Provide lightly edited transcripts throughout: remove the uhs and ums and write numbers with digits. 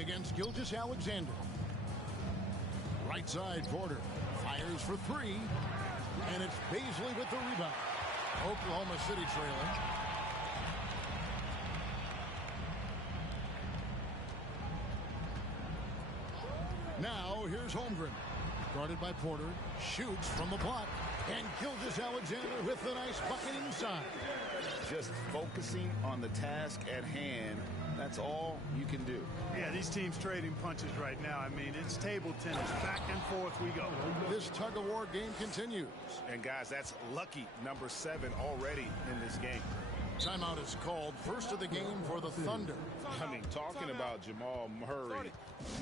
Murray against Gilgeous-Alexander. Right side, Porter fires for three. And it's Bazley with the rebound. Oklahoma City trailing. Now here's Holmgren. Guarded by Porter. Shoots from the block. And Gilgeous-Alexander with a nice bucket inside. Just focusing on the task at hand. That's all you can do. Yeah, these teams trading punches right now. I mean, it's table tennis. Back and forth we go. This tug-of-war game continues. And, guys, that's lucky number 7 already in this game. Timeout is called. First of the game for the Thunder. I mean, talking about Jamal Murray,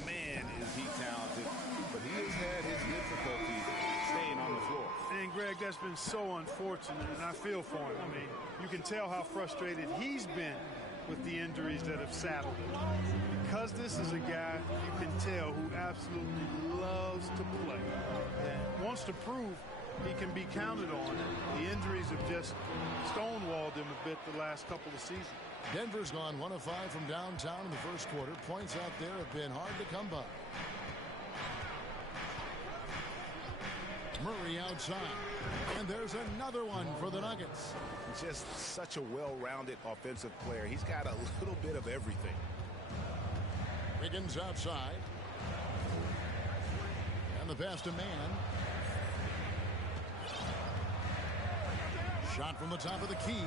man, is he talented. But he has had his difficulties staying on the floor. And, Greg, that's been so unfortunate, and I feel for him. I mean, you can tell how frustrated he's been with the injuries that have saddled him. Because this is a guy you can tell who absolutely loves to play and wants to prove he can be counted on. The injuries have just stonewalled him a bit the last couple of seasons. Denver's gone 1 of 5 from downtown in the first quarter. Points out there have been hard to come by. Murray outside. And there's another one for the Nuggets. Just such a well-rounded offensive player. He's got a little bit of everything. Wiggins outside. And the pass to Mann. Shot from the top of the key.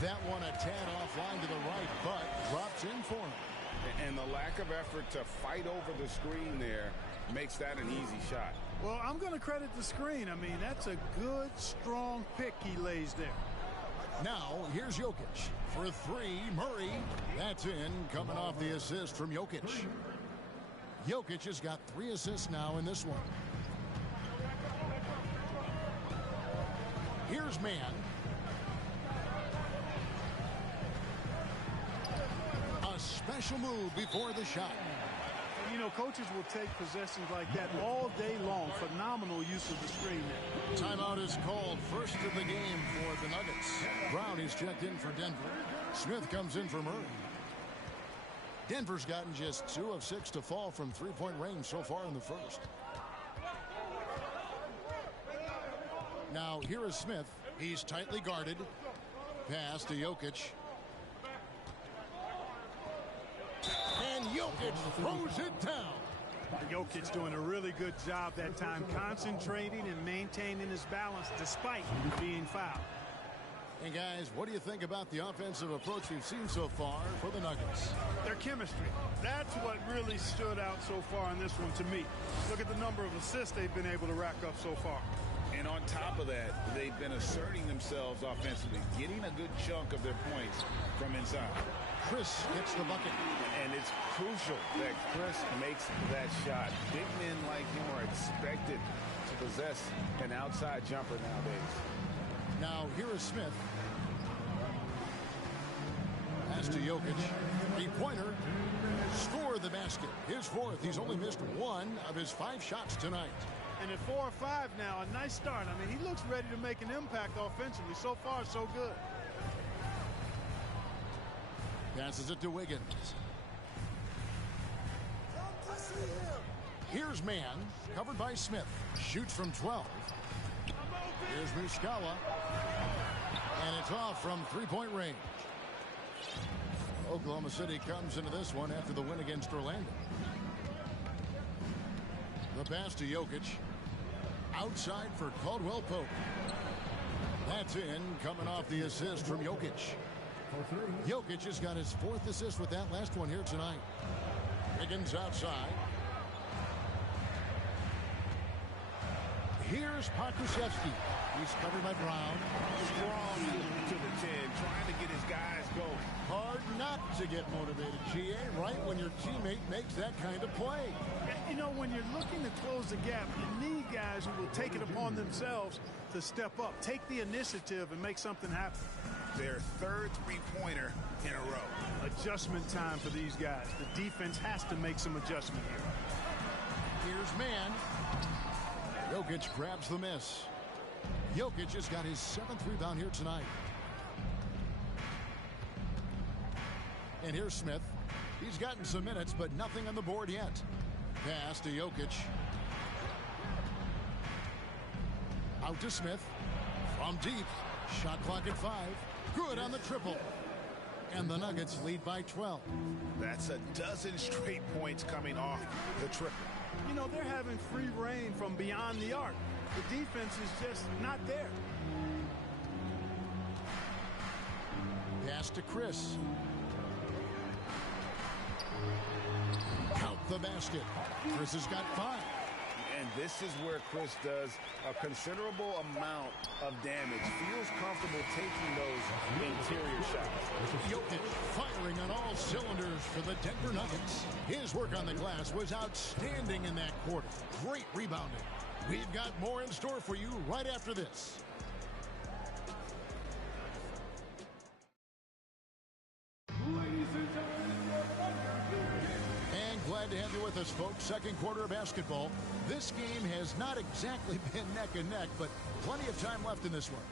That one a tad offline to the right, but drops in for him. And the lack of effort to fight over the screen there makes that an easy shot. Well, I'm going to credit the screen. I mean, that's a good, strong pick he lays there. Now, here's Jokic. For three, Murray. That's in, coming off the assist from Jokic. Jokic has got 3 assists now in this one. Here's Mann. A special move before the shot. You know, coaches will take possessions like that all day long. Phenomenal use of the screen there. Timeout is called. First of the game for the Nuggets. Brown is checked in for Denver. Smith comes in for Murray. Denver's gotten just 2 of 6 to fall from three-point range so far in the first. Now here is Smith. He's tightly guarded. Pass to Jokic. And Jokic throws it down. Jokic doing a really good job that time, concentrating and maintaining his balance despite being fouled. And guys, what do you think about the offensive approach we've seen so far for the Nuggets? Their chemistry. That's what really stood out so far in this one to me. Look at the number of assists they've been able to rack up so far. And on top of that, they've been asserting themselves offensively, getting a good chunk of their points from inside. Chris gets the bucket. And it's crucial that Chris makes that shot. Big men like him are expected to possess an outside jumper nowadays. Now here is Smith. Pass to Jokic. Three-pointer. Score the basket. His 4th. He's only missed 1 of his 5 shots tonight. And at 4 or 5 now, a nice start. I mean, he looks ready to make an impact offensively. So far, so good. Passes it to Wiggins. Here's Mann, covered by Smith. Shoots from 12. Here's Muscala. And it's off from three-point range. Oklahoma City comes into this one after the win against Orlando. The pass to Jokic. Outside for Caldwell Pope. That's in, coming off the assist from Jokic. Jokic has got his 4th assist with that last one here tonight. Wiggins outside. Here's Pokusevski. He's covered by Brown. Strong to the 10, trying to get his guys going. Hard not to get motivated, GA, right when your teammate makes that kind of play. You know, when you're looking to close the gap, you need guys who will take it upon themselves to step up, take the initiative, and make something happen. Their 3rd three-pointer in a row. Adjustment time for these guys. The defense has to make some adjustment here. Here's Mann. Jokic grabs the miss. Jokic has got his 7th rebound here tonight. And here's Smith. He's gotten some minutes, but nothing on the board yet. Pass to Jokic. Out to Smith. From deep. Shot clock at 5. Good on the triple. And the Nuggets lead by 12. That's a dozen straight points coming off the triple. You know, they're having free reign from beyond the arc. The defense is just not there. Pass to Chris. Count the basket. Chris has got 5. And this is where Chris does a considerable amount of damage. Feels comfortable taking those interior shots. Jokic firing on all cylinders for the Denver Nuggets. His work on the glass was outstanding in that quarter. Great rebounding. We've got more in store for you right after this. Glad to have you with us, folks. Second quarter of basketball. This game has not exactly been neck and neck, but plenty of time left in this one.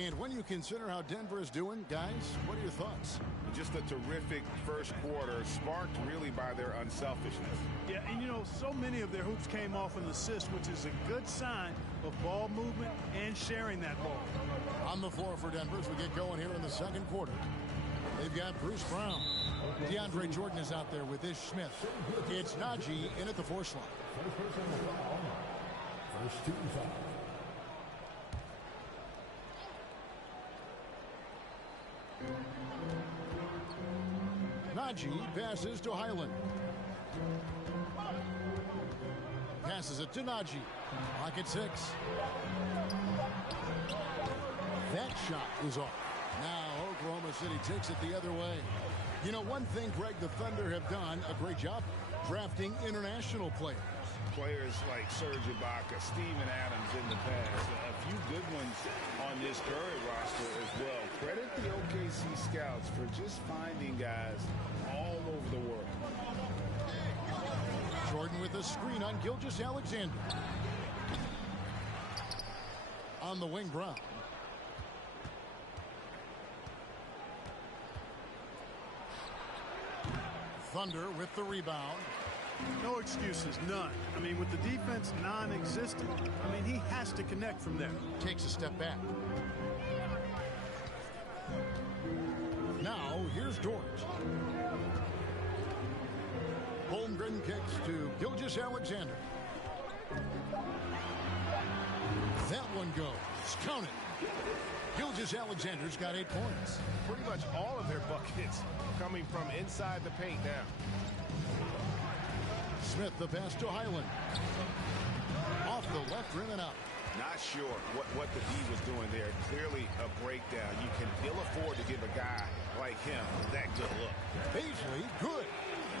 And when you consider how Denver is doing, guys, what are your thoughts? Just a terrific first quarter, sparked really by their unselfishness. Yeah, and you know, so many of their hoops came off an assist, which is a good sign of ball movement and sharing that ball. On the floor for Denver as we get going here in the second quarter. They've got Bruce Brown. DeAndre Jordan is out there with Ish Smith. It's Najee in at the force line. First team foul. Najee passes to Highland. Passes it to Najee. Clock at 6. That shot is off. Now Oklahoma City takes it the other way. You know, one thing, Greg, the Thunder have done a great job drafting international players. Players like Serge Ibaka, Steven Adams in the past. A few good ones on this Curry roster as well. Credit the OKC scouts for just finding guys all over the world. Jordan with a screen on Gilgeous-Alexander. On the wing, Brown. Thunder with the rebound. No excuses, none. I mean, with the defense non-existent, I mean, he has to connect from there. Takes a step back. Now, here's Dort. Holmgren kicks to Gilgeous-Alexander. That one goes. Count it. Gilgeous-Alexander's got 8 points. Pretty much all of their buckets coming from inside the paint now. Smith the pass to Highland. Off the left rim and up. Not sure what the D was doing there. Clearly a breakdown. You can ill afford to give a guy like him that good look. Paisley, good.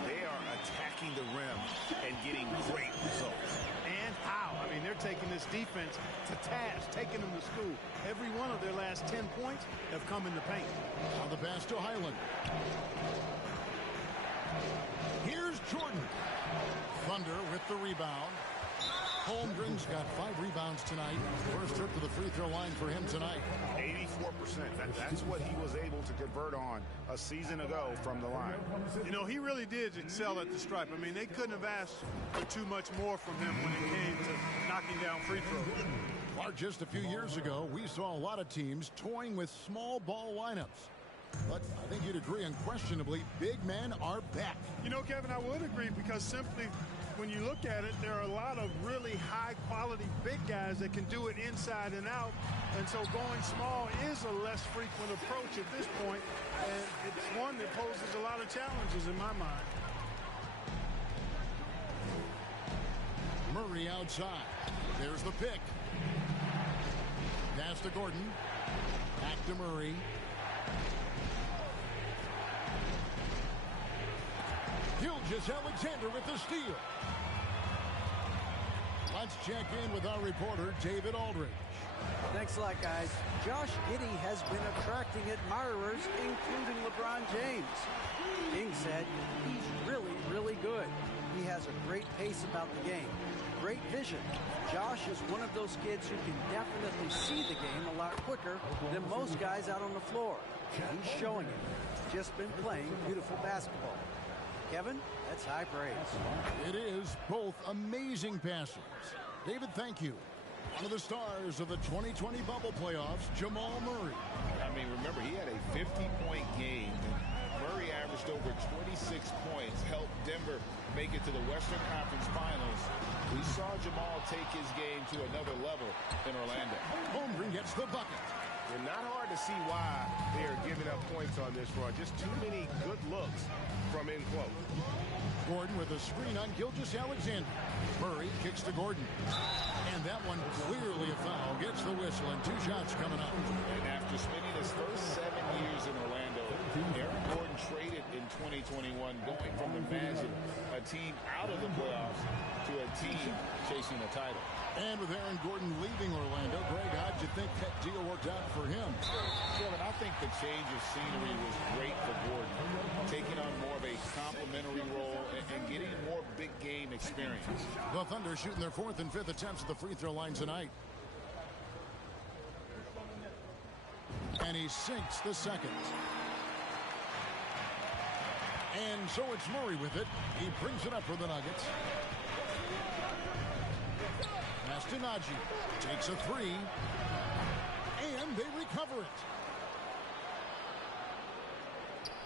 They are attacking the rim and getting great results. And how? I mean, they're taking this defense to task, taking them to school. Every one of their last 10 points have come in the paint. On the pass to Highland. Here's Jordan. Thunder with the rebound. Holmgren's got 5 rebounds tonight. First trip to the free throw line for him tonight. 84%. That's what he was able to convert on a season ago from the line. You know, he really did excel at the stripe. I mean, they couldn't have asked for too much more from him when it came to knocking down free throws. Clark, just a few years ago, we saw a lot of teams toying with small ball lineups. But I think you'd agree unquestionably, big men are back. You know, Kevin, I would agree because simply when you look at it, there are a lot of really high-quality big guys that can do it inside and out. And so going small is a less frequent approach at this point, and it's one that poses a lot of challenges in my mind. Murray outside. There's the pick. Pass to Gordon. Back to Murray. Gilgeous-Alexander with the steal. Let's check in with our reporter, David Aldridge. Thanks a lot, guys. Josh Giddey has been attracting admirers, including LeBron James. Being said, he's really, really good. He has a great pace about the game. Great vision. Josh is one of those kids who can definitely see the game a lot quicker than most guys out on the floor. He's showing it. Just been playing beautiful basketball. Kevin, that's high praise. It is both amazing passers. David, thank you. One of the stars of the 2020 bubble playoffs, Jamal Murray. I mean, remember, he had a 50-point game. Murray averaged over 26 points, helped Denver make it to the Western Conference Finals. We saw Jamal take his game to another level in Orlando. Holmgren gets the bucket. And not hard to see why they are giving up points on this run. Just too many good looks from in close. Gordon with a screen on Gilgeous-Alexander. Murray kicks to Gordon. And that one clearly a foul. Gets the whistle and 2 shots coming up. And after spending his first 7 years in Orlando, Aaron Gordon traded in 2021, going from the Magic, a team out of the playoffs, to a team chasing a title. And with Aaron Gordon leaving Orlando, Greg, how'd you think that deal worked out for him? Kevin, I think the change of scenery was great for Gordon, taking on more of a complimentary role and getting more big game experience. The Thunder shooting their 4th and 5th attempts at the free throw line tonight. And he sinks the second. And so it's Murray with it. He brings it up for the Nuggets. Pass to Nagy. Takes a 3. And they recover it.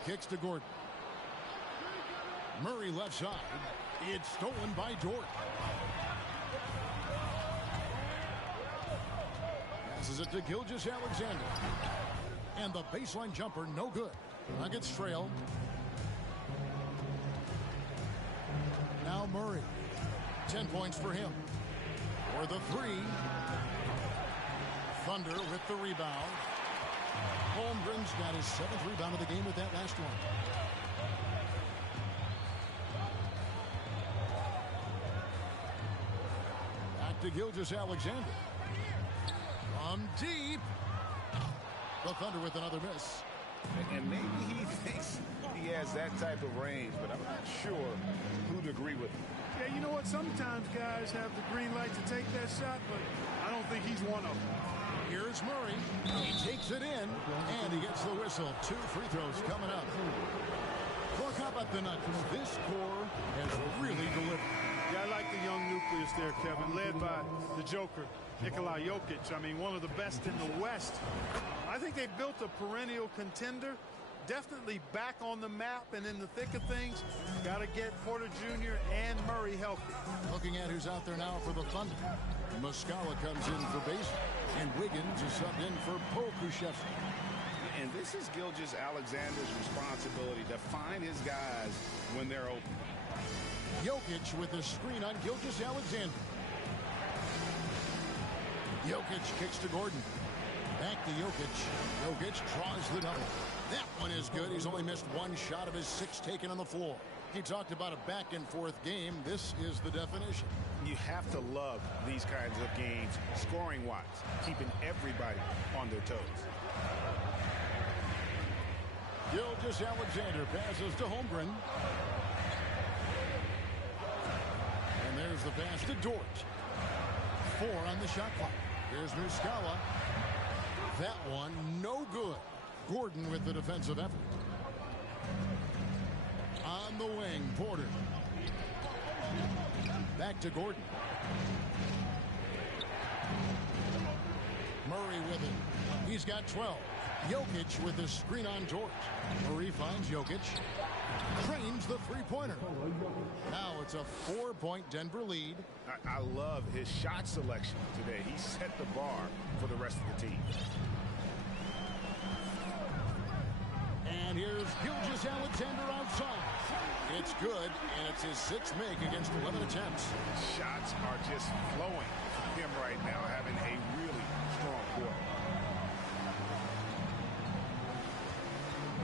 Kicks to Gordon. Murray left side. It's stolen by Dort. Passes it to Gilgeous-Alexander. And the baseline jumper, no good. Nuggets trail. Now Murray. 10 points for him. For the 3. Thunder with the rebound. Holmgren's got his 7th rebound of the game with that last one. Back to Gilgeous-Alexander. From deep. The Thunder with another miss. And maybe he thinks he has that type of range, but I'm not sure who'd agree with him. Yeah, you know what? Sometimes guys have the green light to take that shot, but I don't think he's one of them. Here's Murray. He takes it in, and he gets the whistle. 2 free throws coming up. Look, how about the Nuggets? This core has really delivered. Yeah, I like the young nucleus there, Kevin, led by the Joker, Nikola Jokic. I mean, one of the best in the West. I think they built a perennial contender, definitely back on the map and in the thick of things. Got to get Porter Jr. and Murray healthy. Looking at who's out there now for the Thunder. Muscala comes in for Basin, and Wiggins is subbed in for Pokusevski. And this is Gilgeous-Alexander's responsibility to find his guys when they're open. Jokic with a screen on Gilgeous-Alexander. Jokic kicks to Gordon. Back to Jokic. Jokic draws the double. That one is good. He's only missed 1 shot of his 6 taken on the floor. He talked about a back-and-forth game. This is the definition. You have to love these kinds of games, scoring-wise, keeping everybody on their toes. Gilgeous-Alexander passes to Holmgren. And there's the pass to Dort. 4 on the shot clock. Here's Muscala. That one, no good. Gordon with the defensive effort. On the wing, Porter. Back to Gordon. Murray with it. He's got 12. Jokic with the screen on Dort. Murray finds Jokic. Trains the three-pointer. Now it's a 4-point Denver lead. I love his shot selection today. He set the bar for the rest of the team. And here's Gilgeous-Alexander outside. It's good, and it's his 6th make against 11 attempts. Shots are just flowing from him right now, having a really strong quarter.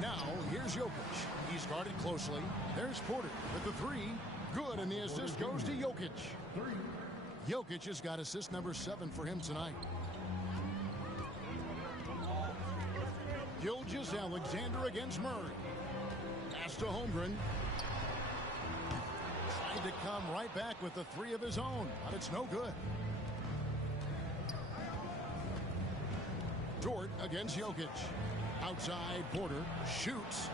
Now, here's Jokic. He's guarded closely. There's Porter with the 3. Good, and the assist goes to Jokic. Jokic has got assist number 7 for him tonight. Gilgeous-Alexander against Murray. Pass to Holmgren. Trying to come right back with the 3 of his own, but it's no good. Dort against Jokic. Outside, Porter shoots.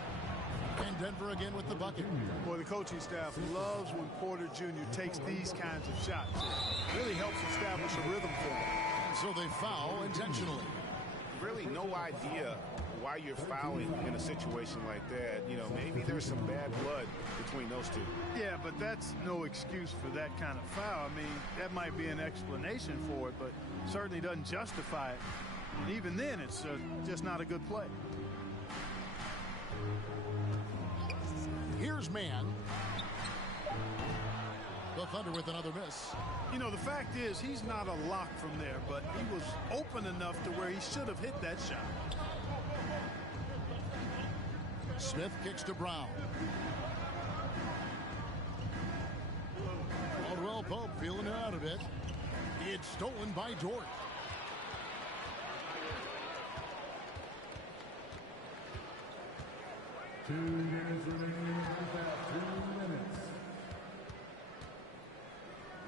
And Denver again with the bucket. Boy, the coaching staff loves when Porter Jr. takes these kinds of shots. It really helps establish a rhythm for him. And so they foul intentionally. Really no idea why you're fouling in a situation like that. You know, maybe there's some bad blood between those two. Yeah, but that's no excuse for that kind of foul. I mean, that might be an explanation for it, but certainly doesn't justify it. And even then, it's just not a good play. Here's Mann. The Thunder with another miss. You know, the fact is, he's not a lock from there, but he was open enough to where he should have hit that shot. Smith kicks to Brown. Caldwell Pope feeling it out a bit. It's stolen by Dort. Two minutes remaining. 2 minutes.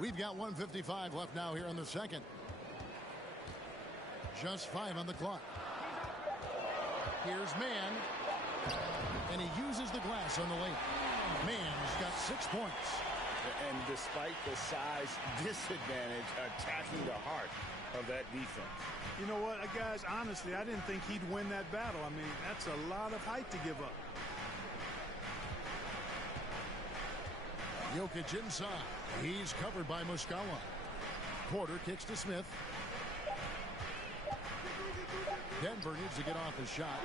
We've got 1:55 left now here in the second. Just 5 on the clock. Here's Mann. And he uses the glass on the lane. Mann's got 6 points. And despite the size disadvantage, attacking the heart of that defense. You know what, guys, honestly, I didn't think he'd win that battle. I mean, that's a lot of height to give up. Jokic inside. He's covered by Muscala. Porter kicks to Smith. Denver needs to get off his shot.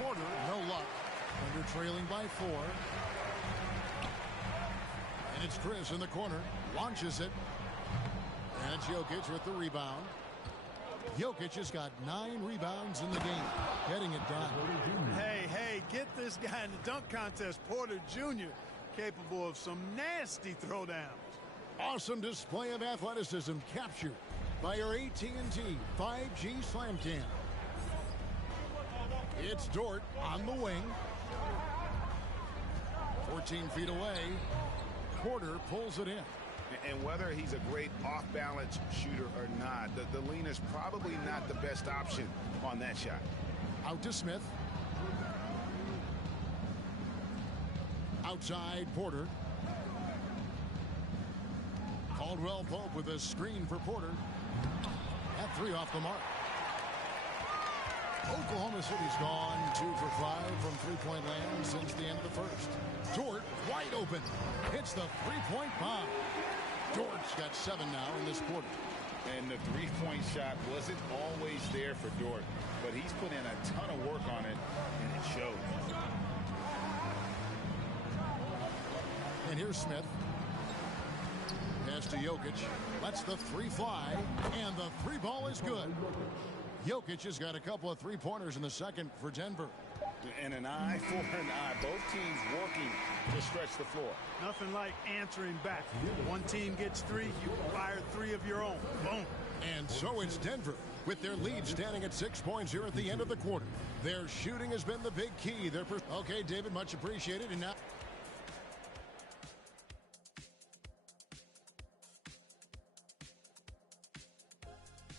Porter, no luck. Thunder trailing by 4. And it's Chris in the corner. Launches it. And it's Jokic with the rebound. Jokic has got 9 rebounds in the game. Getting it done. Hey, get this guy in the dunk contest, Porter Jr., capable of some nasty throwdowns. Awesome display of athleticism captured by your AT&T 5G Slam Cam. It's Dort on the wing. 14 feet away. Porter pulls it in. And whether he's a great off-balance shooter or not, the lean is probably not the best option on that shot. Out to Smith. Outside Porter. Caldwell Pope with a screen for Porter. At 3 off the mark. Oklahoma City's gone 2 for 5 from three-point land since the end of the first. Dort wide open. Hits the three-point bomb. Dort's got 7 now in this quarter. And the three-point shot wasn't always there for Dort, but he's put in a ton of work on it, and it shows. And here's Smith. Pass to Jokic. Lets the 3 fly, and the 3 ball is good. Jokic has got a couple of 3-pointers in the second for Denver. And an eye for an eye. Both teams working to stretch the floor. Nothing like answering back. One team gets 3, you fire 3 of your own. Boom. And so it's Denver with their lead standing at 6 points here at the end of the quarter. Their shooting has been the big key. Okay, David, much appreciated. And now...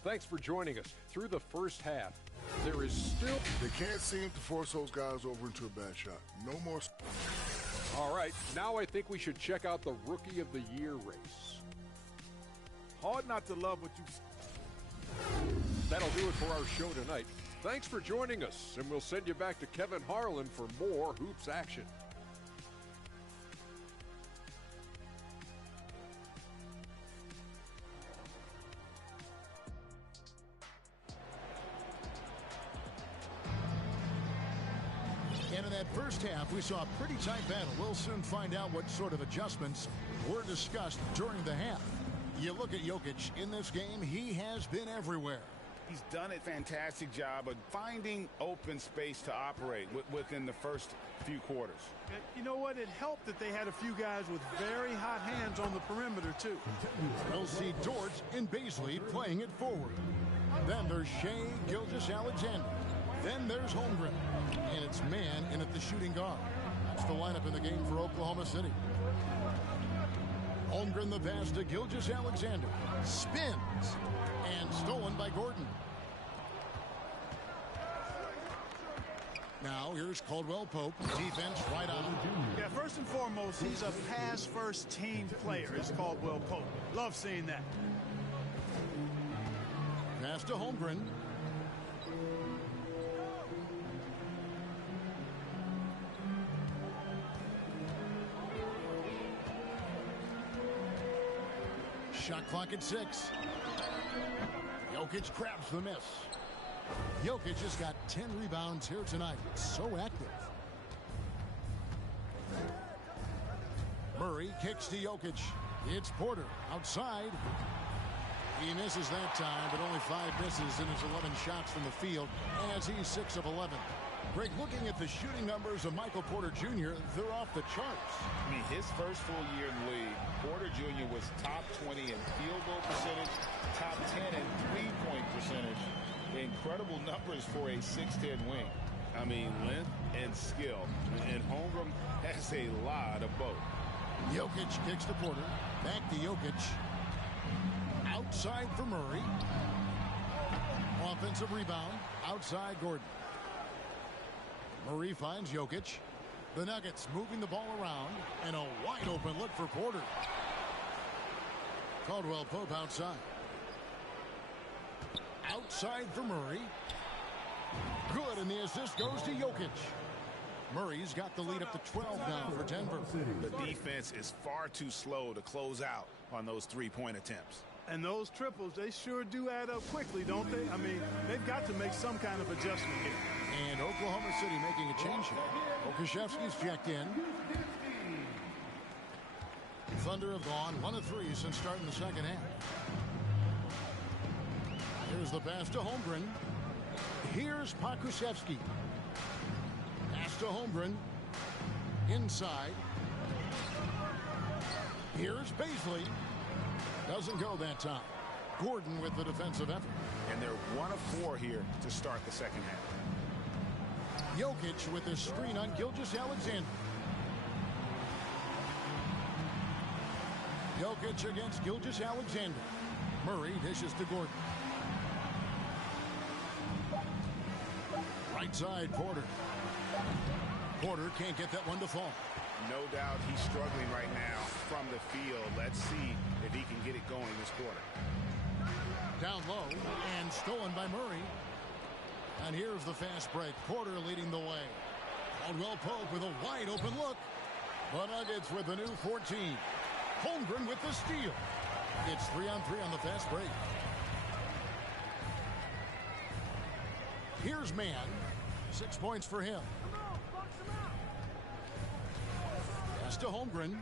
Thanks for joining us. Through the first half, there is still... They can't seem to force those guys over into a bad shot. No more... All right, now I think we should check out the Rookie of the Year race. Hard not to love what you... That'll do it for our show tonight. Thanks for joining us, and we'll send you back to Kevin Harlan for more hoops action. And in that first half, we saw a pretty tight battle. We'll soon find out what sort of adjustments were discussed during the half. You look at Jokic in this game, he has been everywhere. He's done a fantastic job of finding open space to operate within the first few quarters. You know what? It helped that they had a few guys with very hot hands on the perimeter, too. We'll see Dort and Bazley playing it forward. Then there's Shea Gilgeous-Alexander. Then there's Holmgren. And it's Mann in at the shooting guard. That's the lineup in the game for Oklahoma City. Holmgren the pass to Gilgeous-Alexander. Spins. And stolen by Gordon. Now here's Caldwell Pope. Defense right on. Yeah, first and foremost, he's a pass-first team player, is Caldwell Pope. Love seeing that. Pass to Holmgren. Shot clock at 6. Jokic grabs the miss. Jokic has got 10 rebounds here tonight. So active. Murray kicks to Jokic. It's Porter outside. He misses that time, but only 5 misses in his 11 shots from the field as he's 6 of 11. Greg, looking at the shooting numbers of Michael Porter Jr., they're off the charts. I mean, his first full year in the league, Porter Jr. was top 20 in field goal percentage, top 10 in three-point percentage. Incredible numbers for a 6'10 wing. I mean, length and skill. And Holmgren has a lot of both. Jokic kicks to Porter. Back to Jokic. Outside for Murray. Offensive rebound. Outside Gordon. Murray finds Jokic. The Nuggets moving the ball around. And a wide open look for Porter. Caldwell Pope outside. Outside for Murray. Good, and the assist goes to Jokic. Murray's got the lead up to 12 now for Denver. The defense is far too slow to close out on those three-point attempts. And those triples, they sure do add up quickly, don't they? I mean, they've got to make some kind of adjustment here. And Oklahoma City making a change here. Okashevsky's checked in. Thunder have gone 1 of 3 since starting the second half. Here's the pass to Holmgren. Here's Pokusevski. Pass to Holmgren. Inside. Here's Baisley. Doesn't go that time. Gordon with the defensive effort. And they're 1 of 4 here to start the second half. Jokic with the screen on Gilgeous-Alexander. Jokic against Gilgeous-Alexander. Murray dishes to Gordon. Right side, Porter. Porter can't get that one to fall. No doubt he's struggling right now from the field. Let's see if he can get it going this quarter. Down low and stolen by Murray. And here's the fast break. Porter leading the way. Caldwell Pope with a wide open look. The Nuggets with the new 14. Holmgren with the steal. It's 3-on-3 on the fast break. Here's Mann. 6 points for him. Pass to Holmgren.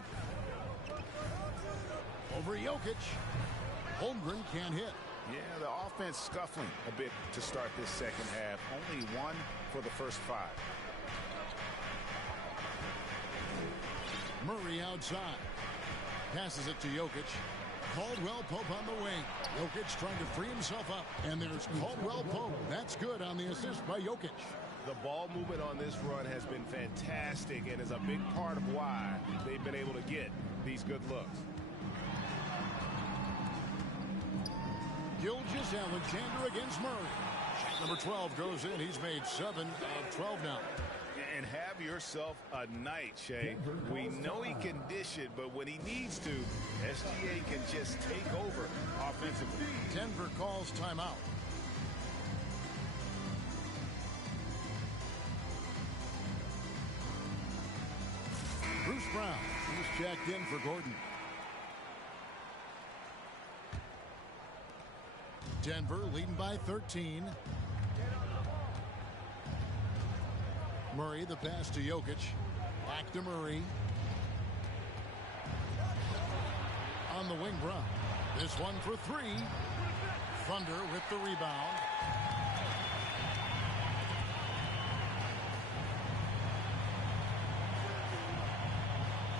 Over Jokic. Holmgren can't hit. Yeah, the offense scuffling a bit to start this second half. Only 1 for the first 5. Murray outside. Passes it to Jokic. Caldwell Pope on the wing. Jokic trying to free himself up. And there's Caldwell Pope. That's good on the assist by Jokic. The ball movement on this run has been fantastic and is a big part of why they've been able to get these good looks. Gilgeous-Alexander against Murray. Shot number 12 goes in. He's made 7 of 12 now. And have yourself a night, Shea. We know he can dish it, but when he needs to, SGA can just take over offensively. Denver calls timeout. Bruce Brown, he's checked in for Gordon. Denver leading by 13. Murray, the pass to Jokic. Back to Murray. On the wing, Brown. This one for 3. Thunder with the rebound.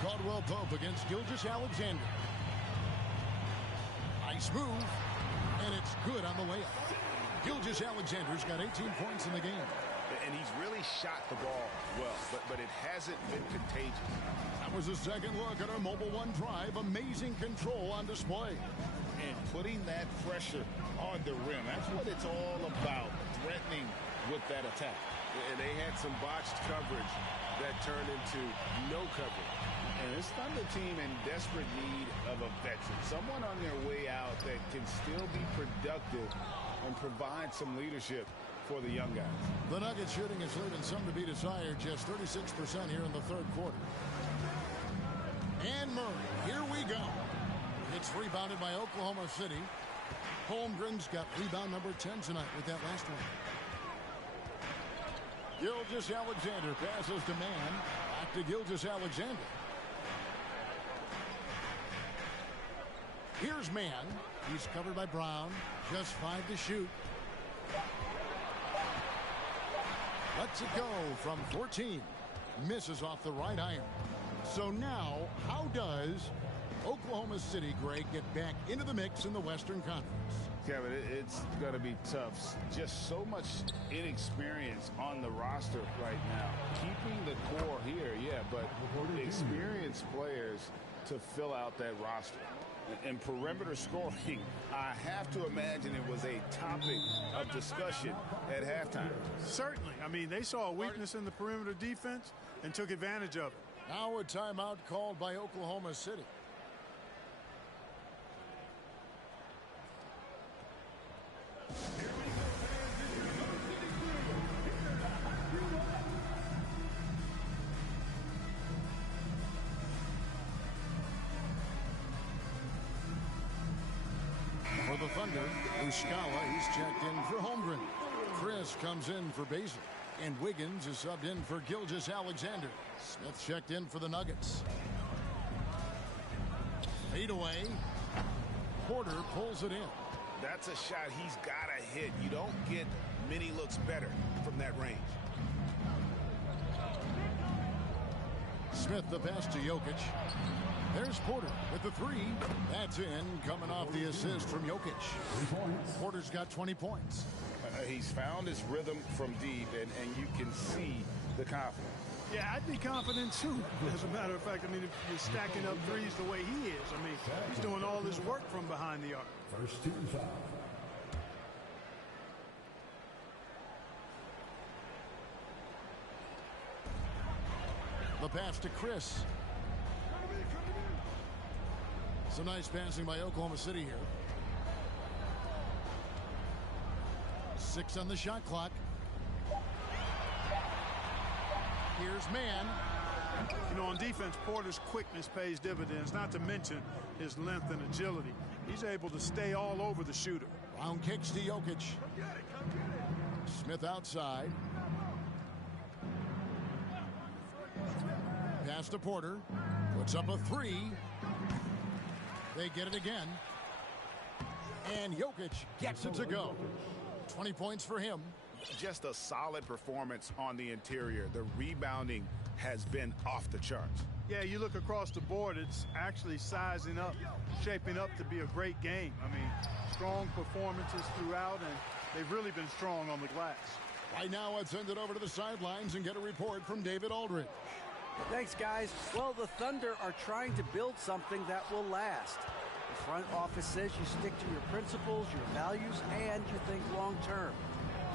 Caldwell Pope against Gilgeous-Alexander. Nice move. And it's good on the layup. Gilgeous-Alexander's got 18 points in the game. And he's really shot the ball well, but it hasn't been contagious. That was a second look at our Mobile One drive. Amazing control on display. And putting that pressure on the rim. That's what it's all about, threatening with that attack. and they had some botched coverage that turned into no coverage. And this Thunder team in desperate need of a veteran, someone on their way out that can still be productive and provide some leadership for the young guys. The Nuggets shooting is leaving some to be desired, just 36% here in the third quarter. And Murray, here we go. It's rebounded by Oklahoma City. Holmgren's got rebound number 10 tonight with that last one. Gilgeous-Alexander passes to Mann. Back to Gilgeous-Alexander. Here's Mann. He's covered by Brown. Just 5 to shoot. Lets it go from 14. Misses off the right iron. So now, how does Oklahoma City, Greg, get back into the mix in the Western Conference? Kevin, it's going to be tough. Just so much inexperience on the roster right now. Keeping the core here, yeah, but experienced players to fill out that roster. And perimeter scoring, I have to imagine it was a topic of discussion at halftime. Certainly. I mean, they saw a weakness in the perimeter defense and took advantage of it. Now a timeout called by Oklahoma City. For the Thunder, Muscala, he's checked in for Holmgren. Chris comes in for Basil. And Wiggins is subbed in for Gilgeous-Alexander. Smith checked in for the Nuggets. Fade away. Porter pulls it in. That's a shot he's got to hit. You don't get many looks better from that range. Smith the pass to Jokic. There's Porter with the three. That's in, coming off the assist from Jokic. Porter's got 20 points. He's found his rhythm from deep, and you can see the confidence. Yeah, I'd be confident too. As a matter of fact, I mean, if you're stacking up threes the way he is, I mean, he's doing all his work from behind the arc. First team foul. The pass to Chris. Some nice passing by Oklahoma City here. 6 on the shot clock. Here's Mann. You know, on defense, Porter's quickness pays dividends, not to mention his length and agility. He's able to stay all over the shooter. Brown kicks to Jokic. Smith outside. Pass to Porter. Puts up a three. They get it again. And Jokic gets it to go. 20 points for him. Just a solid performance on the interior. The rebounding has been off the charts. Yeah, you look across the board, it's actually sizing up, shaping up to be a great game. I mean, strong performances throughout, and they've really been strong on the glass. Right now, let's send it over to the sidelines and get a report from David Aldridge. Thanks, guys. Well, the Thunder are trying to build something that will last. The front office says you stick to your principles, your values, and you think long term.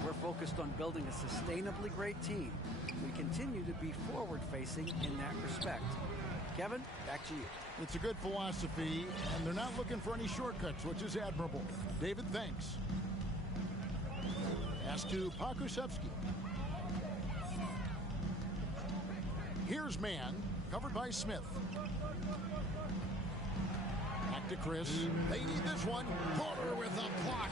We're focused on building a sustainably great team. We continue to be forward-facing in that respect. Kevin, back to you. It's a good philosophy, and they're not looking for any shortcuts, which is admirable. David, thanks. Pass to Pokusevski. Here's Mann, covered by Smith. Back to Chris. They need this one. Porter with a block.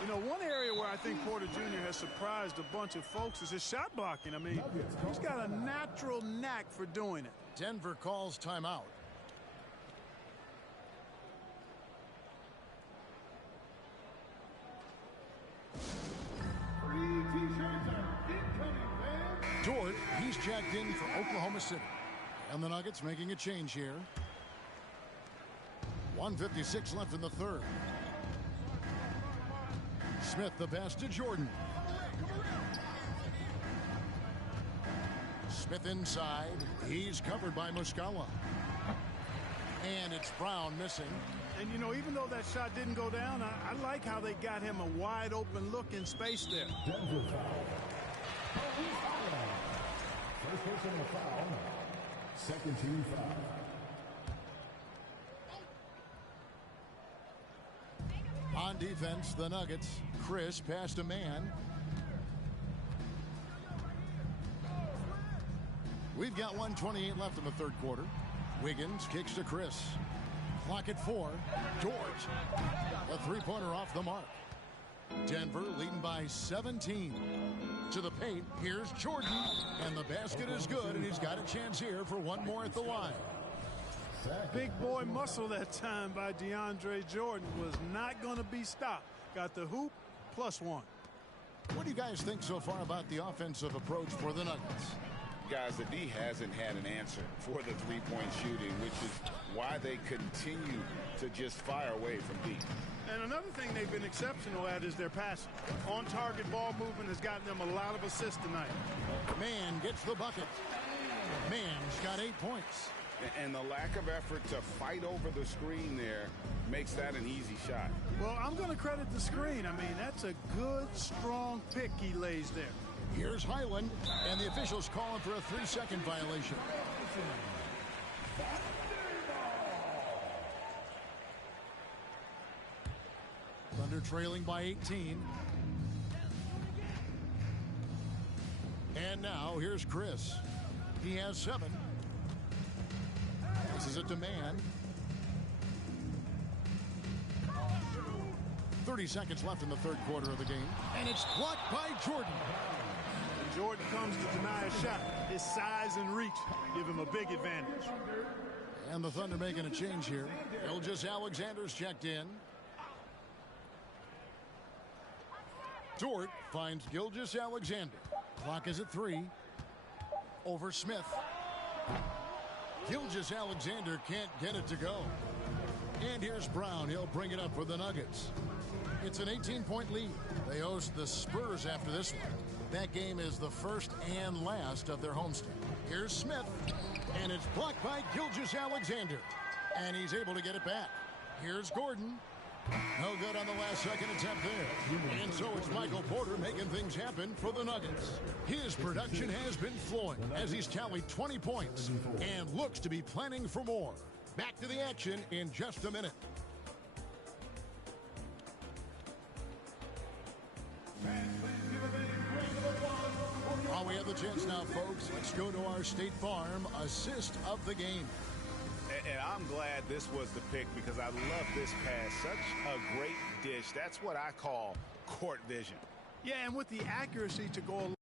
You know, one area where I think Porter Jr. has surprised a bunch of folks is his shot blocking. I mean, he's got a natural knack for doing it. Denver calls timeout. Dort, he's jacked in for Oklahoma City. And the Nuggets making a change here. 1:56 left in the third. Smith the pass to Jordan. Smith inside. He's covered by Muscala. And it's Brown missing. And, you know, even though that shot didn't go down, I like how they got him a wide open look in space there. personal foul. Second team foul. On defense, the Nuggets. Chris passed a man. We've got 1:28 left in the third quarter. Wiggins kicks to Chris. Clock at 4. George. A three-pointer off the mark. Denver leading by 17. To the paint. Here's Jordan. And the basket is good, and he's got a chance here for one more at the line. Big boy muscle that time by DeAndre Jordan was not going to be stopped. Got the hoop, +1. What do you guys think so far about the offensive approach for the Nuggets? Guys, the D hasn't had an answer for the three-point shooting, which is why they continue to just fire away from deep. And another thing they've been exceptional at is their passing. On-target ball movement has gotten them a lot of assists tonight. Man gets the bucket. Man's got 8 points. And the lack of effort to fight over the screen there makes that an easy shot. Well, I'm going to credit the screen. I mean, that's a good, strong pick he lays there. Here's Highland, and the officials calling for a 3-second violation. Thunder trailing by 18. And now here's Chris. He has 7. This is a demand. 30 seconds left in the third quarter of the game. And it's blocked by Jordan. When Jordan comes to deny a shot, his size and reach give him a big advantage. And the Thunder making a change here. Gilgeous-Alexander's checked in. Dort finds Gilgeous-Alexander. Clock is at 3. Over Smith. Gilgeous-Alexander can't get it to go. And here's Brown. He'll bring it up for the Nuggets. It's an 18-point lead. They host the Spurs after this one. That game is the first and last of their homestand. Here's Smith. And it's blocked by Gilgeous-Alexander. And he's able to get it back. Here's Gordon. No good on the last second attempt there. And so it's Michael Porter making things happen for the Nuggets. His production has been flowing as he's tallied 20 points and looks to be planning for more. Back to the action in just a minute. While we have the chance now, folks, let's go to our State Farm assist of the game. And I'm glad this was the pick because I love this pass. Such a great dish. That's what I call court vision. Yeah, and with the accuracy to go along.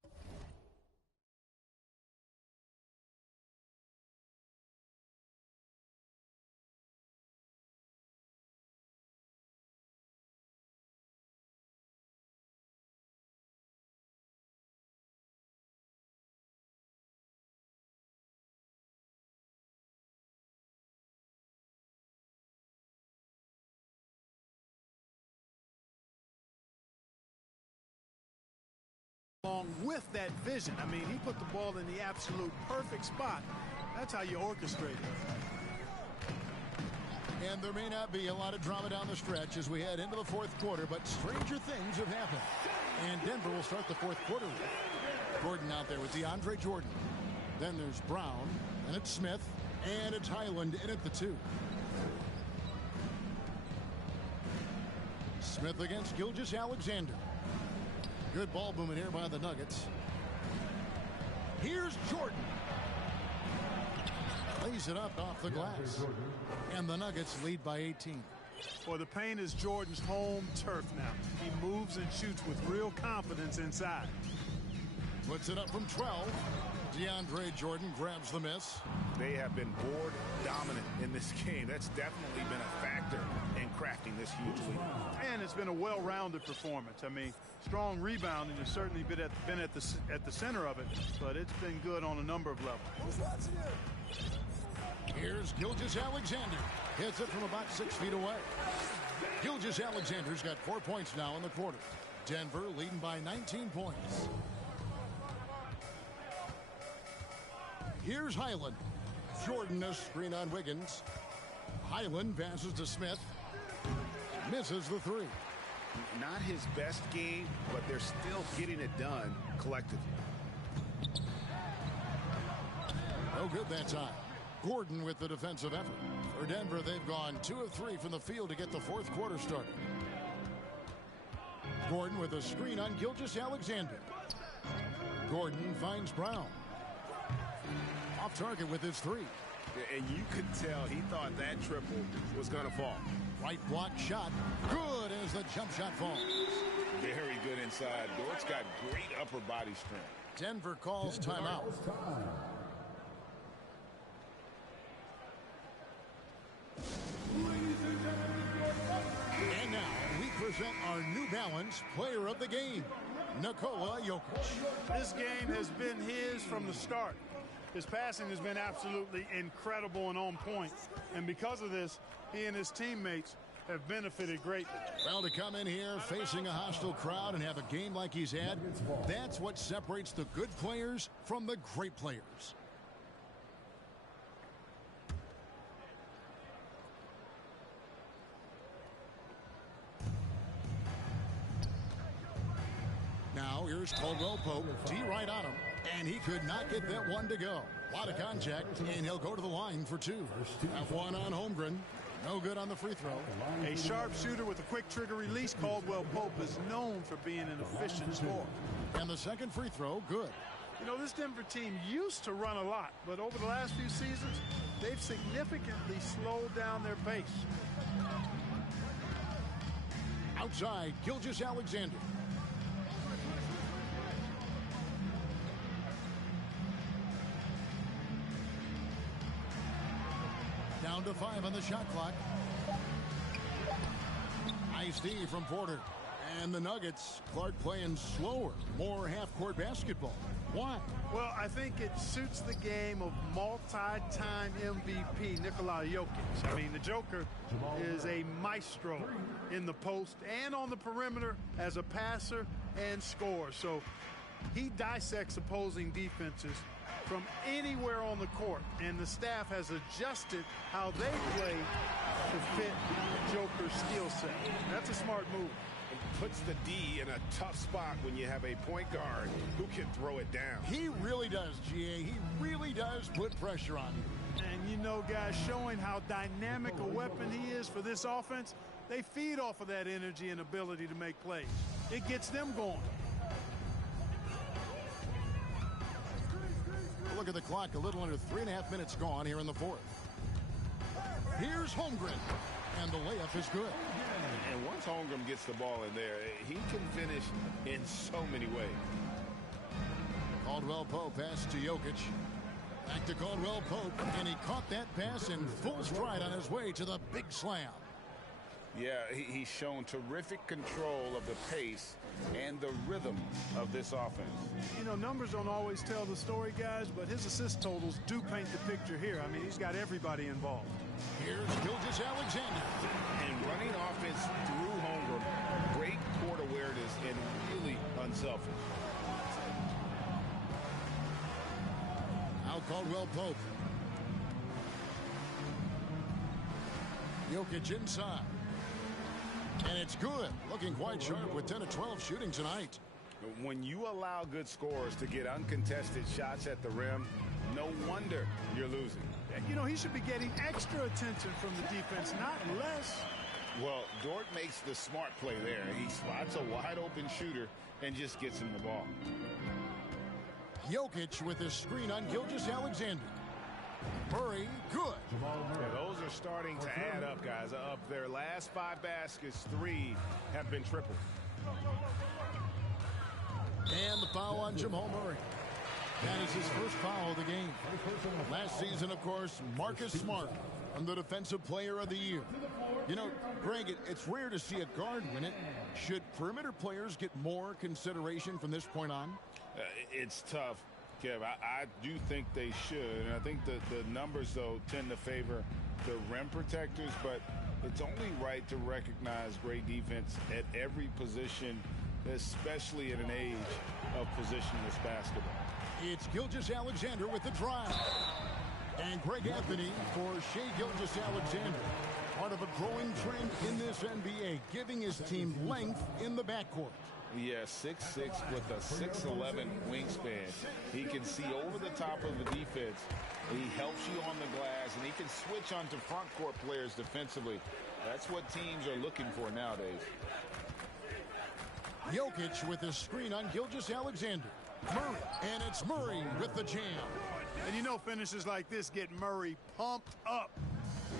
Along with that vision. I mean, he put the ball in the absolute perfect spot. That's how you orchestrate it. And there may not be a lot of drama down the stretch as we head into the fourth quarter, but stranger things have happened. And Denver will start the fourth quarter with Gordon out there with DeAndre Jordan. Then there's Brown, and it's Smith, and it's Highland in at the 2. Smith against Gilgeous-Alexander. Good ball movement here by the Nuggets. Here's Jordan. Lays it up off the glass. And the Nuggets lead by 18. Well, the paint is Jordan's home turf now. He moves and shoots with real confidence inside. Puts it up from 12. DeAndre Jordan grabs the miss. They have been board dominant in this game. That's definitely been a factor in crafting this huge lead. And it's been a well-rounded performance. I mean, strong rebounding has certainly been at the center of it, but it's been good on a number of levels. Here's Gilgeous-Alexander. Hits it from about 6 feet away. Gilgeous-Alexander's got 4 points now in the quarter. Denver leading by 19 points. Here's Highland. Jordan a screen on Wiggins. Highland passes to Smith. Misses the 3. Not his best game, but they're still getting it done collectively. good that time. Gordon with the defensive effort. For Denver, they've gone 2 of 3 from the field to get the fourth quarter started. Gordon with a screen on Gilgeous-Alexander. Gordon finds Brown. Off target with his 3. And you could tell he thought that triple was going to fall. Right block shot. Good as the jump shot falls. Very good inside. Dort's got great upper body strength. Denver calls timeout. And now we present our New Balance player of the game, Nikola Jokic. This game has been his from the start. His passing has been absolutely incredible and on point. And because of this, he and his teammates have benefited greatly. Well, to come in here facing a hostile crowd and have a game like he's had, that's what separates the good players from the great players. Now here's Caldwell Pope, D right on him, and he could not get that one to go. A lot of contact, and he'll go to the line for 2. Have one on Holmgren. No good on the free throw. A sharpshooter with a quick trigger release, Caldwell Pope is known for being an efficient scorer. And the second free throw, good. You know, this Denver team used to run a lot, but over the last few seasons, they've significantly slowed down their pace. Outside, Gilgeous-Alexander. Down to 5 on the shot clock. Nice D from Porter. And the Nuggets, Clark playing slower, more half-court basketball. Why? Well, I think it suits the game of multi-time MVP Nikola Jokic. I mean, the Joker is a maestro in the post and on the perimeter as a passer and scorer. So he dissects opposing defenses from anywhere on the court, and the staff has adjusted how they play to fit Joker's skill set. That's a smart move. It puts the D in a tough spot when you have a point guard who can throw it down. He really does, GA. He really does put pressure on you. And you know, guys, showing how dynamic a weapon he is for this offense, they feed off of that energy and ability to make plays. It gets them going. Look at the clock, a little under 3.5 minutes gone here in the fourth. Here's Holmgren, and the layup is good. And once Holmgren gets the ball in there, he can finish in so many ways. Caldwell Pope pass to Jokic. Back to Caldwell Pope, and he caught that pass in full stride on his way to the big slam. Yeah, he's shown terrific control of the pace and the rhythm of this offense. You know, numbers don't always tell the story, guys, but his assist totals do paint the picture here. I mean, he's got everybody involved. Here's Gilgeous-Alexander. And running offense through Holmgren, great court awareness and really unselfish. Now Caldwell Pope. Jokic inside. And it's good. Looking quite sharp with 10 of 12 shooting tonight. When you allow good scorers to get uncontested shots at the rim, no wonder you're losing. You know, he should be getting extra attention from the defense, not less. Well, Dort makes the smart play there. He spots a wide-open shooter and just gets him the ball. Jokic with his screen on Gilgeous-Alexander. Murray, good. Yeah, those are starting to add up, guys. Of their last 5 baskets, 3 have been triples. And the foul on Jamal Murray. That is his first foul of the game. Last season, of course, Marcus Smart won the Defensive Player of the Year. You know, Greg, it's rare to see a guard win it. Should perimeter players get more consideration from this point on? It's tough, Kev. I do think they should. And I think the numbers, though, tend to favor the rim protectors. But it's only right to recognize great defense at every position, especially at an age of positionless basketball. It's Gilgeous-Alexander with the drive. And Greg Anthony for Shai Gilgeous-Alexander. Part of a growing trend in this NBA, giving his team length in the backcourt. Yeah, 6'6" with a 6'11" wingspan. He can see over the top of the defense. He helps you on the glass, and he can switch onto front court players defensively. That's what teams are looking for nowadays. Jokic with his screen on Gilgeous-Alexander. Murray, and it's Murray with the jam. And you know finishes like this get Murray pumped up.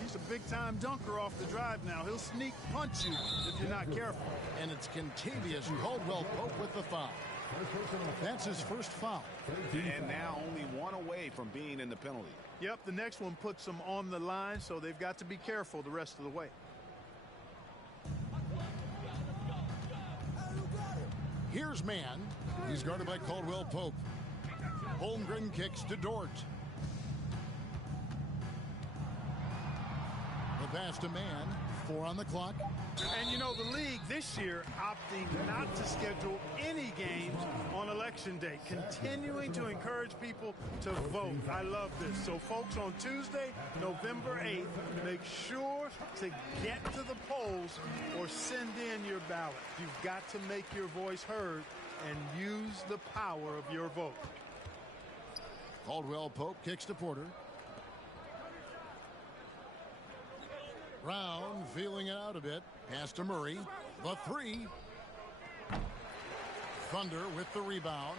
He's a big-time dunker off the drive now. He'll sneak punch you if you're not careful. And it's Kentavious Caldwell-Pope with the foul. That's his first foul. And now only one away from being in the penalty. Yep, the next one puts them on the line, so they've got to be careful the rest of the way. Here's Mann. He's guarded by Caldwell-Pope. Holmgren kicks to Dort. The pass to Mann. 4 on the clock. And you know, the league this year opting not to schedule any games on Election Day, continuing to encourage people to vote. I love this. So, folks, on Tuesday, November 8th, make sure to get to the polls or send in your ballot. You've got to make your voice heard and use the power of your vote. Caldwell-Pope kicks to Porter. Brown feeling it out a bit. Pass to Murray. The 3. Thunder with the rebound.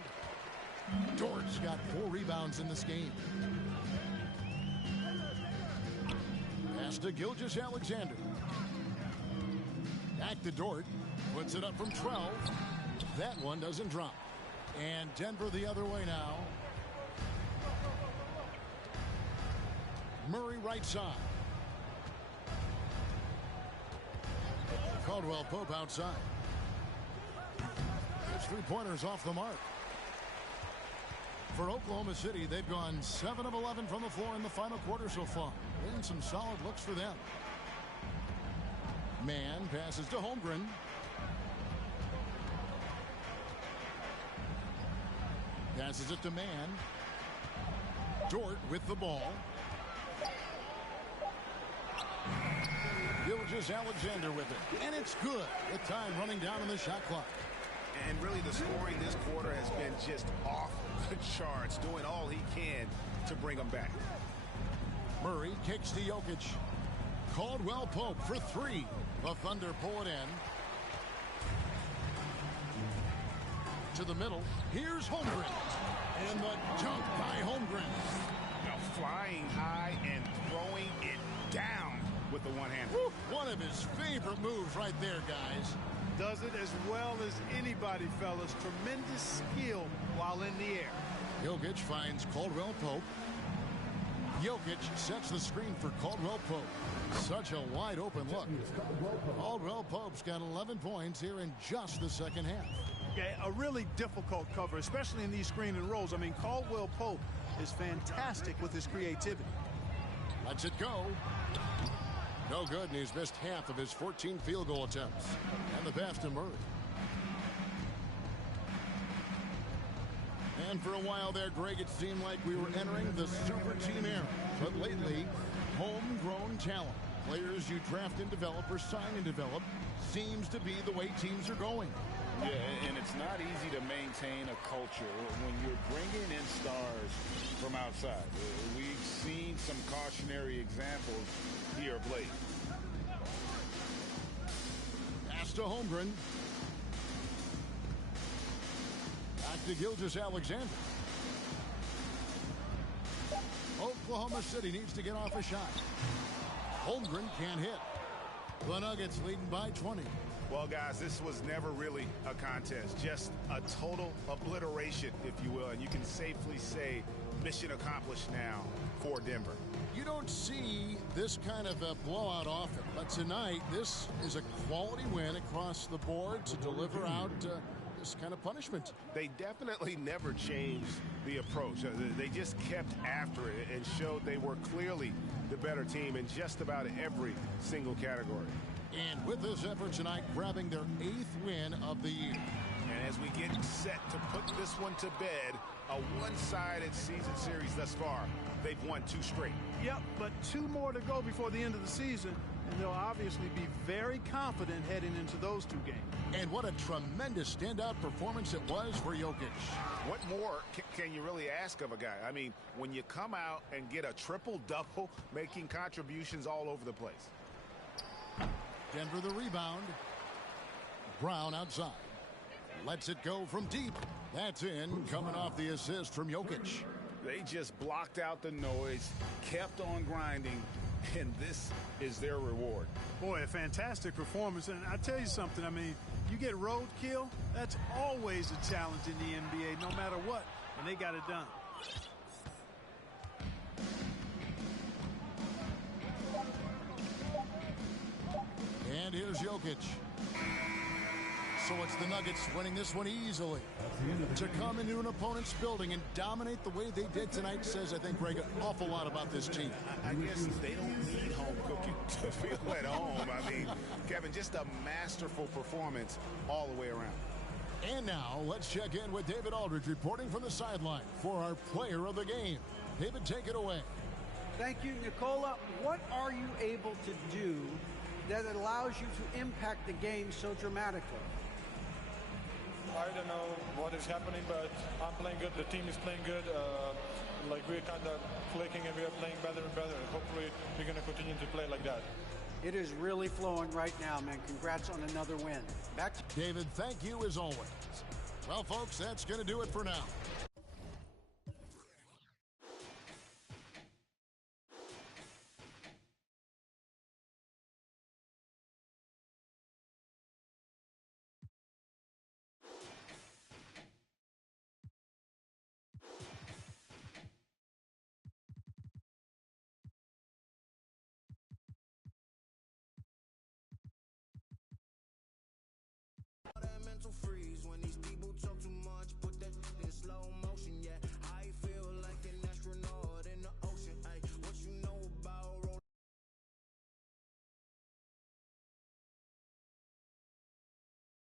Dort's got 4 rebounds in this game. Pass to Gilgeous-Alexander. Back to Dort. Puts it up from 12. That one doesn't drop. And Denver the other way now. Murray right side. Caldwell-Pope outside. His 3-pointers off the mark. For Oklahoma City, they've gone 7 of 11 from the floor in the final quarter so far. And some solid looks for them. Mann passes to Holmgren. Passes it to Mann. Dort with the ball. Gilgeous-Alexander with it. And it's good. The time running down on the shot clock. And really the scoring this quarter has been just off the charts, doing all he can to bring them back. Murray kicks to Jokic. Caldwell-Pope for 3. The Thunder pull it in. To the middle. Here's Holmgren. And the dunk by Holmgren. Now flying high and throwing it down with the one-hand. One of his favorite moves right there, guys. Does it as well as anybody, fellas. Tremendous skill while in the air. Jokic finds Caldwell-Pope. Jokic sets the screen for Caldwell-Pope. Such a wide open look. Caldwell-Pope's got 11 points here in just the second half. Okay, a really difficult cover, especially in these screen and rolls. I mean, Caldwell-Pope is fantastic with his creativity. Lets it go. No good, and he's missed half of his 14 field goal attempts. And the pass to Murray. And for a while there, Greg, it seemed like we were entering the super team era. But lately, homegrown talent, players you draft and develop or sign and develop, seems to be the way teams are going. Yeah, and it's not easy to maintain a culture when you're bringing in stars from outside. We've seen some cautionary examples here of late. Pass to Holmgren. Back to Gilgeous-Alexander. Oklahoma City needs to get off a shot. Holmgren can't hit. The Nuggets leading by 20. Well, guys, this was never really a contest, just a total obliteration, if you will, and you can safely say mission accomplished now for Denver. You don't see this kind of a blowout often, but tonight this is a quality win across the board to deliver out this kind of punishment. They definitely never changed the approach. They just kept after it and showed they were clearly the better team in just about every single category. And with this effort tonight, grabbing their 8th win of the year. And as we get set to put this one to bed, a one-sided season series thus far. They've won 2 straight. Yep, but 2 more to go before the end of the season. and they'll obviously be very confident heading into those two games. And what a tremendous standout performance it was for Jokic. What more can you really ask of a guy? I mean, when you come out and get a triple-double, making contributions all over the place. Denver the rebound. Brown outside. Lets it go from deep. That's in, coming off the assist from Jokic. They just blocked out the noise, kept on grinding, and this is their reward. Boy, a fantastic performance. And I tell you something, I mean, you get roadkill, that's always a challenge in the NBA, no matter what, and they got it done. And here's Jokic. So it's the Nuggets winning this one easily. To come into an opponent's building and dominate the way they did tonight says, I think, Greg, an awful lot about this team. I guess they don't need home cooking to feel at home. I mean, Kevin, just a masterful performance all the way around. And now let's check in with David Aldridge reporting from the sideline for our player of the game. David, take it away. Thank you, Nicola. What are you able to do that allows you to impact the game so dramatically? I don't know what is happening, but I'm playing good. The team is playing good. Like we're kind of clicking and we're playing better and better. Hopefully we're going to continue to play like that. It is really flowing right now, man. Congrats on another win. Back to David, thank you as always. Well, folks, that's going to do it for now. Freeze when these people talk